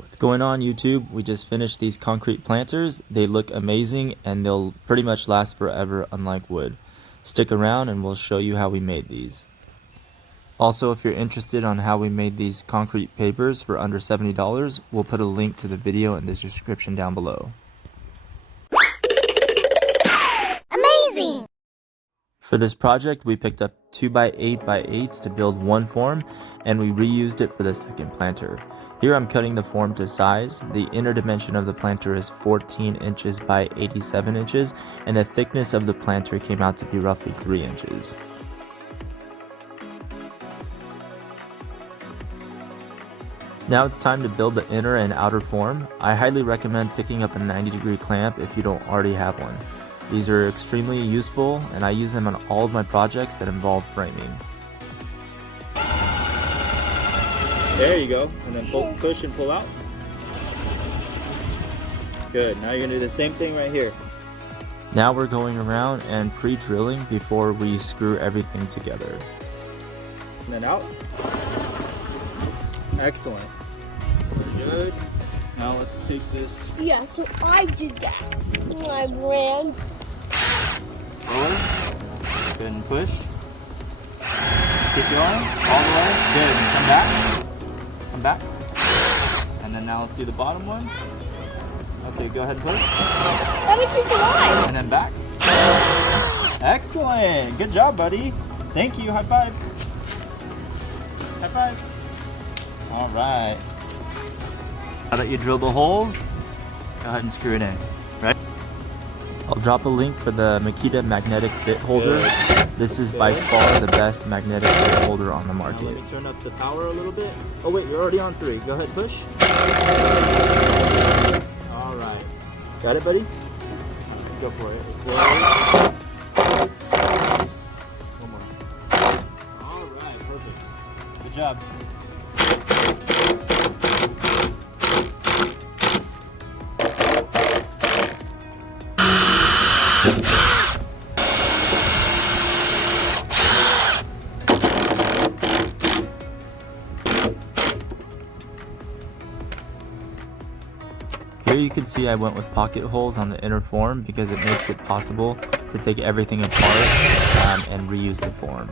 What's going on, YouTube? We just finished these concrete planters. They look amazing and they'll pretty much last forever, unlike wood. Stick around and we'll show you how we made these. Also, if you're interested on how we made these concrete papers for under $70, we'll put a link to the video in the description down below. Amazing! For this project, we picked up 2x8x8s to build one form, and we reused it for the second planter. Here I'm cutting the form to size. The inner dimension of the planter is 14 inches by 87 inches, and the thickness of the planter came out to be roughly 3 inches. Now it's time to build the inner and outer form. I highly recommend picking up a 90-degree clamp if you don't already have one. These are extremely useful, and I use them on all of my projects that involve framing. There you go, and then push and pull out. Good, now you're gonna do the same thing right here. Now we're going around and pre-drilling before we screw everything together. And then out. Excellent. Very good. Now let's take this. Yeah, so I did that. I ran. Slower. Good, and push. Keep going, all the way. Good, and come back. Come back. And then now let's do the bottom one. Okay, go ahead and push. That makes it alive. And then back. Excellent. Good job, buddy. Thank you. High five. High five. All right. Now that you drilled the holes, go ahead and screw it in. Right? I'll drop a link for the Makita magnetic bit holder. Good. This is by far the best magnetic bit holder on the Now market. let me turn up the power a little bit. Oh wait, you're already on 3. Go ahead, push. All right. Got it, buddy? Go for it. Slowly. One more. All right, perfect. Good job. Here you can see I went with pocket holes on the inner form because it makes it possible to take everything apart and reuse the form.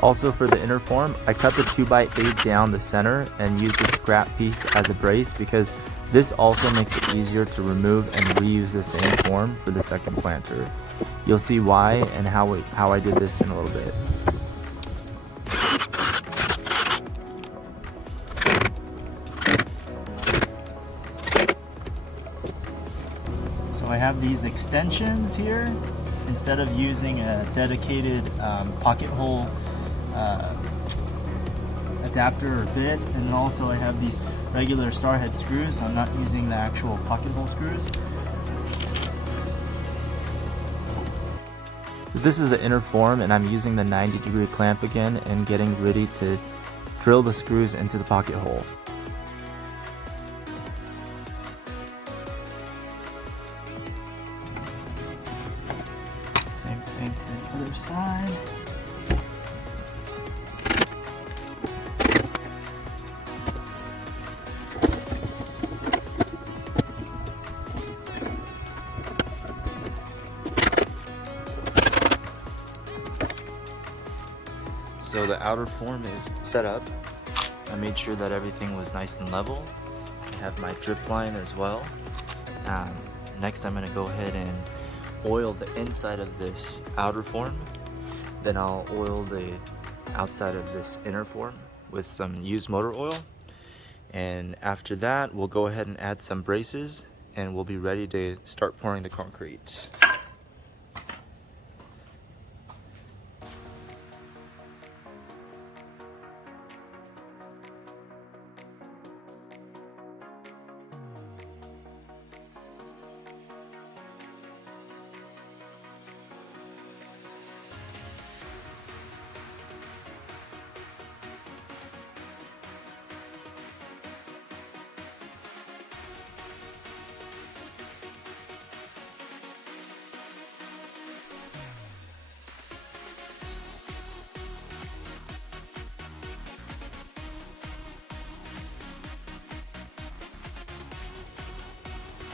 Also, for the inner form, I cut the 2x8 down the center and used the scrap piece as a brace because this also makes it easier to remove and reuse the same form for the second planter. You'll see why and how I did this in a little bit. So I have these extensions here. Instead of using a dedicated pocket hole adapter or bit, and then also I have these regular star head screws, so I'm not using the actual pocket hole screws. So this is the inner form, and I'm using the 90-degree clamp again and getting ready to drill the screws into the pocket hole. Same thing to the other side. So the outer form is set up. I made sure that everything was nice and level. I have my drip line as well. Next I'm going to go ahead and oil the inside of this outer form. Then I'll oil the outside of this inner form with some used motor oil. And after that, we'll go ahead and add some braces and we'll be ready to start pouring the concrete.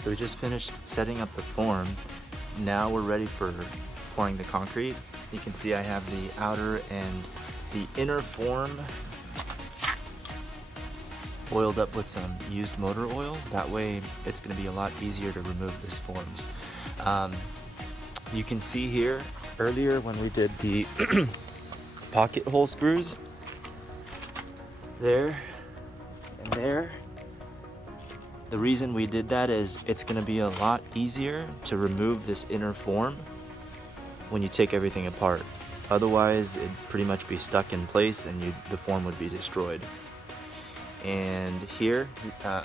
So we just finished setting up the form. Now we're ready for pouring the concrete. You can see I have the outer and the inner form oiled up with some used motor oil. That way it's going to be a lot easier to remove these forms. You can see here earlier when we did the pocket hole screws, there and there. The reason we did that is it's going to be a lot easier to remove this inner form when you take everything apart. Otherwise, it'd pretty much be stuck in place and the form would be destroyed. And here, I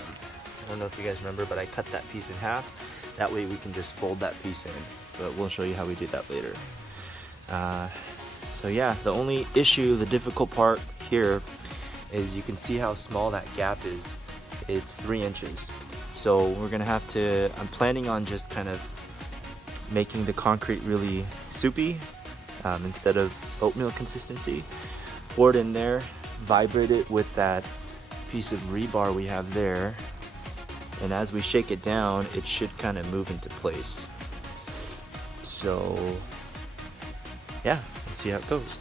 don't know if you guys remember, but I cut that piece in half. That way we can just fold that piece in, but we'll show you how we do that later. So yeah, the only issue, the difficult part here is you can see how small that gap is. It's 3 inches. So we're gonna have to, I'm planning on just kind of making the concrete really soupy instead of oatmeal consistency. Pour it in there, vibrate it with that piece of rebar we have there, and as we shake it down, it should kind of move into place. So yeah, let's see how it goes.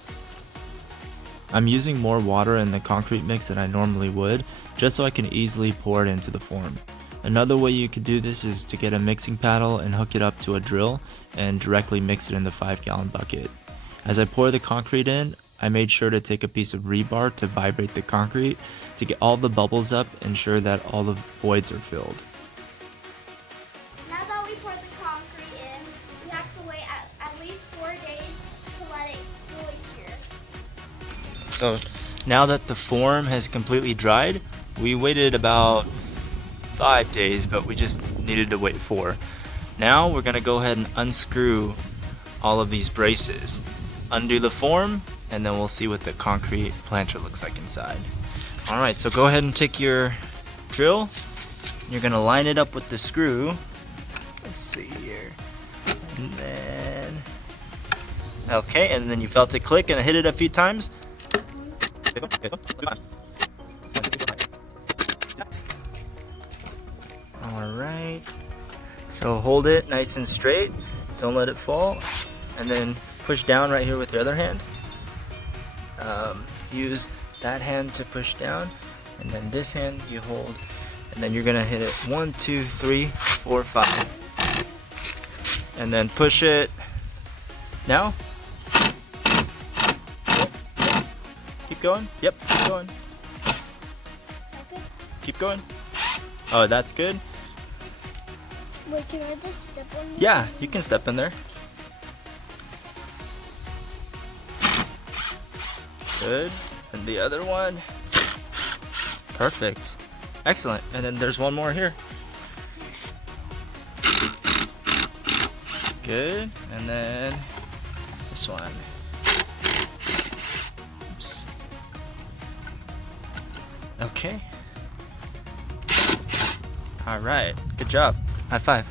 I'm using more water in the concrete mix than I normally would, just so I can easily pour it into the form. Another way you could do this is to get a mixing paddle and hook it up to a drill and directly mix it in the 5-gallon bucket. As I pour the concrete in, I made sure to take a piece of rebar to vibrate the concrete to get all the bubbles up, ensure that all the voids are filled. Now that we poured the concrete in, we have to wait at least 4 days to let it fully cure. So now that the form has completely dried, we waited about 5 days, but we just needed to wait 4. Now we're gonna go ahead and unscrew all of these braces, undo the form, and then we'll see what the concrete plancher looks like inside. All right, so go ahead and take your drill. You're gonna line it up with the screw. Let's see here. And then, okay, and then you felt it click and hit it a few times. All right, so hold it nice and straight. Don't let it fall. And then push down right here with your other hand. Use that hand to push down, and then this hand you hold, and then you're gonna hit it 1, 2, 3, 4, 5, and then push it. Now, keep going. Yep, keep going. Keep going. Oh, that's good. Wait, can I just step on this? Yeah, you can step in there. Good. And the other one. Perfect. Excellent. And then there's one more here. Good. And then this one. Oops. Okay. All right. Good job. High five.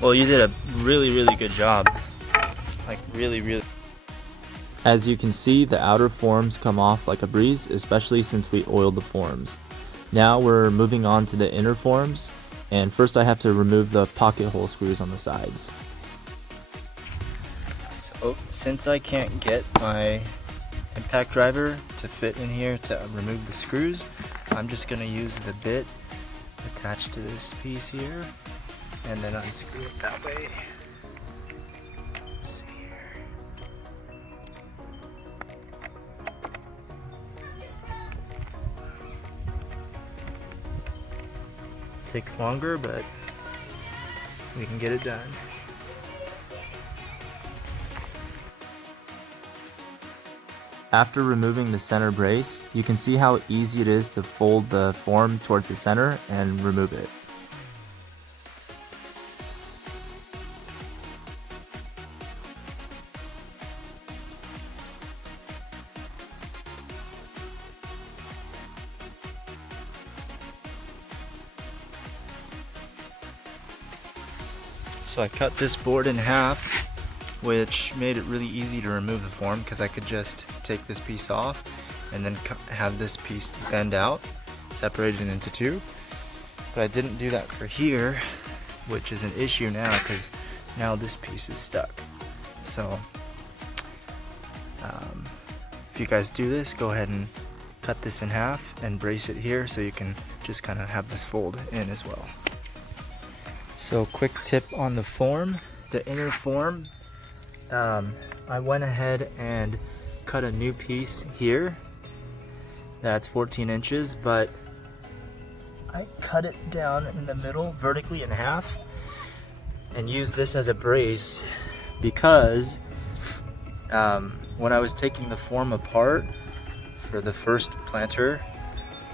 Well, you did a really, really good job. Like, really, really. As you can see, the outer forms come off like a breeze, especially since we oiled the forms. Now we're moving on to the inner forms, and first I have to remove the pocket hole screws on the sides. So, since I can't get my impact driver to fit in here to remove the screws, I'm just gonna use the bit attached to this piece here, and then unscrew it that way. Let's see here. Takes longer, but we can get it done. After removing the center brace, you can see how easy it is to fold the form towards the center and remove it. So I cut this board in half, which made it really easy to remove the form because I could just take this piece off and then have this piece bend out, separated into two. But I didn't do that for here, which is an issue now because now this piece is stuck. So if you guys do this, go ahead and cut this in half and brace it here so you can just kind of have this fold in as well. So quick tip on the form, the inner form, I went ahead and cut a new piece here that's 14 inches, but I cut it down in the middle vertically in half and use this as a brace because when I was taking the form apart for the first planter,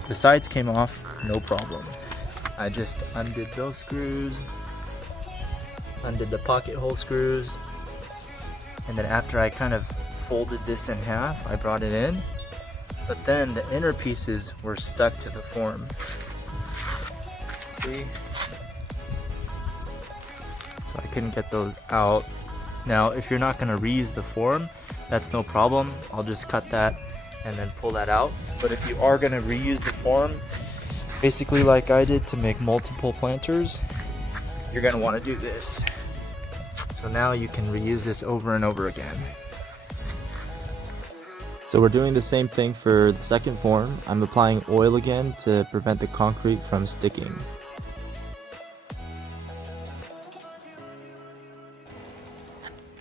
the sides came off no problem. I just undid those screws, undid the pocket hole screws, and then after I kind of folded this in half, I brought it in, but then the inner pieces were stuck to the form. See? So I couldn't get those out. Now, if you're not gonna reuse the form, that's no problem. I'll just cut that and then pull that out. But if you are gonna reuse the form, basically like I did to make multiple planters, you're gonna wanna do this. So now you can reuse this over and over again. So we're doing the same thing for the second form. I'm applying oil again to prevent the concrete from sticking.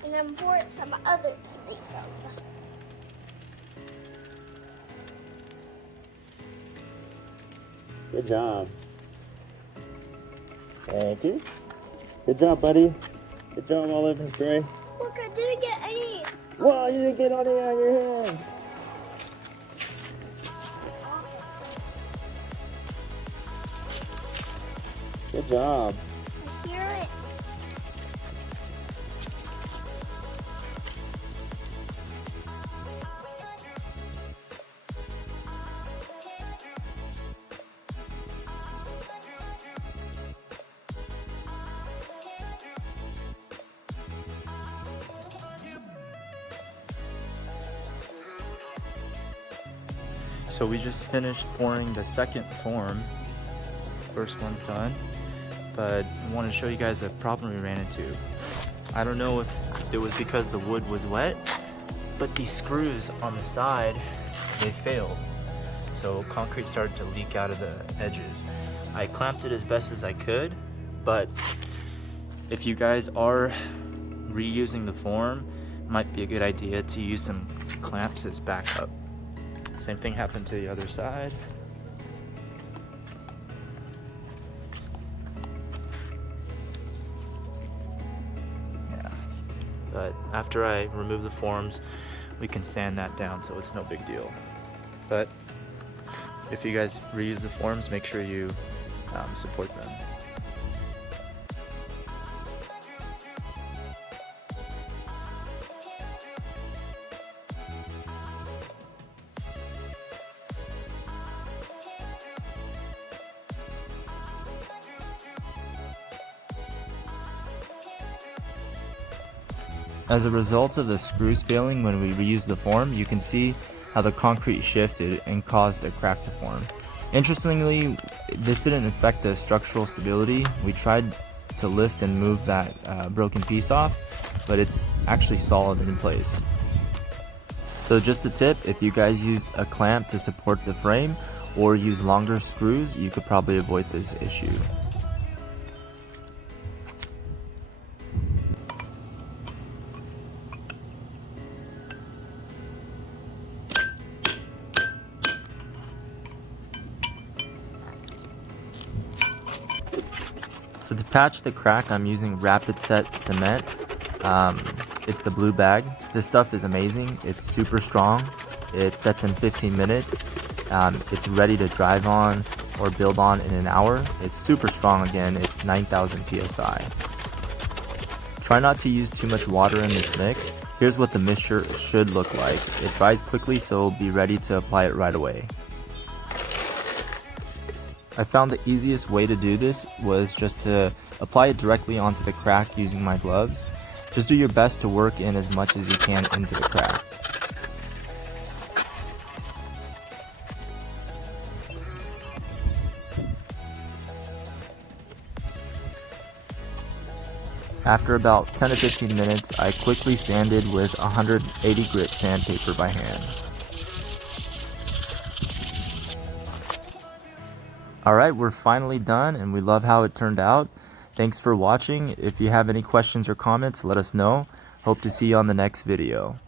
And then pour some other things on. Good job. Thank you. Good job, buddy. Good job, Olive and Gray. Look, I didn't get any. Wow, you didn't get any on your hands. Good job. I hear it. So we just finished pouring the second form. First one's done, but I want to show you guys a problem we ran into. I don't know if it was because the wood was wet, but these screws on the side, they failed. So concrete started to leak out of the edges. I clamped it as best as I could, but if you guys are reusing the form, it might be a good idea to use some clamps as backup. Same thing happened to the other side. Yeah, but after I remove the forms, we can sand that down, so it's no big deal. But if you guys reuse the forms, make sure you support them. As a result of the screws failing when we reused the form, you can see how the concrete shifted and caused a crack to form. Interestingly, this didn't affect the structural stability. We tried to lift and move that broken piece off, but it's actually solid in place. So just a tip, if you guys use a clamp to support the frame or use longer screws, you could probably avoid this issue. So to patch the crack, I'm using Rapid Set cement. It's the blue bag. This stuff is amazing. It's super strong. It sets in 15 minutes. It's ready to drive on or build on in an hour. It's super strong again. It's 9,000 psi. Try not to use too much water in this mix. Here's what the mixture should look like. It dries quickly, so be ready to apply it right away. I found the easiest way to do this was just to apply it directly onto the crack using my gloves. Just do your best to work in as much as you can into the crack. After about 10 to 15 minutes, I quickly sanded with 180 grit sandpaper by hand. Alright, we're finally done and we love how it turned out. Thanks for watching. If you have any questions or comments, let us know. Hope to see you on the next video.